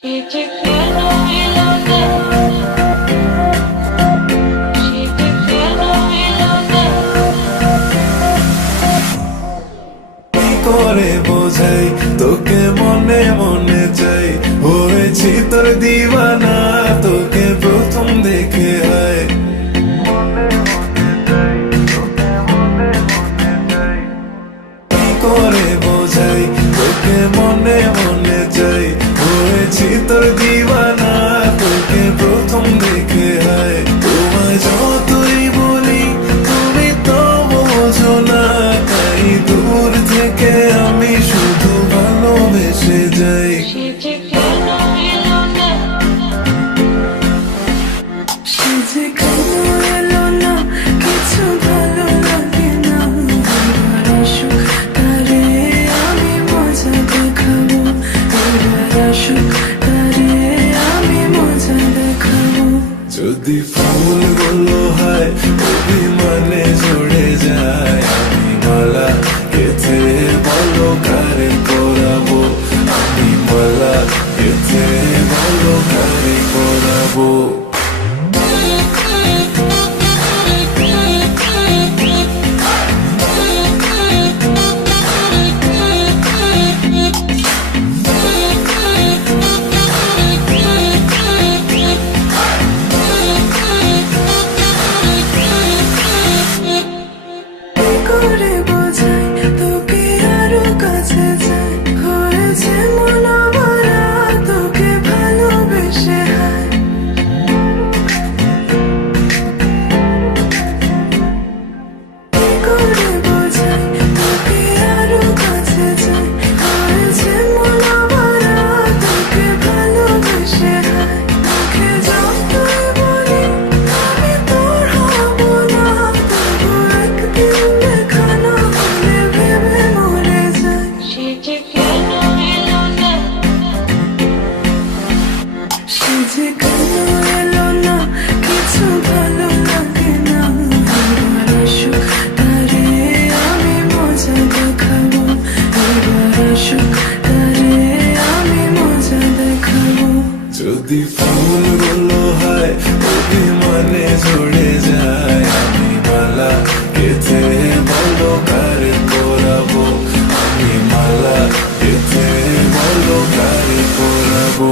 করে বোঝাই তোকে মনে মনে চাই, হয়েছি তোর দিওয়ানা তোকে প্রথম দেখে হয়। করে বোঝাই তোকে মনে মনে চাই, হয়েছি তোর দিওয়ানা তোকে প্রথম দেখে হয়। তোমায় যতই বলি তুমি তো বোঝো না, তাই দূর থেকে আমি শুধু ভালোবেসে যাই। যদি ফুলগুলো হয় অভিমানে ঝরে যায়, আমি মালা গেথে বলো কারে পরাবো, আমি মালা গেথে বলো কারে পরাবো। যদি ফুলগুলো হয় অভিমানে ঝরে যায়, আমি মালা গেথে বলো কারে পরাবো, আমি মালা গেথে বলো কারে পরাবো।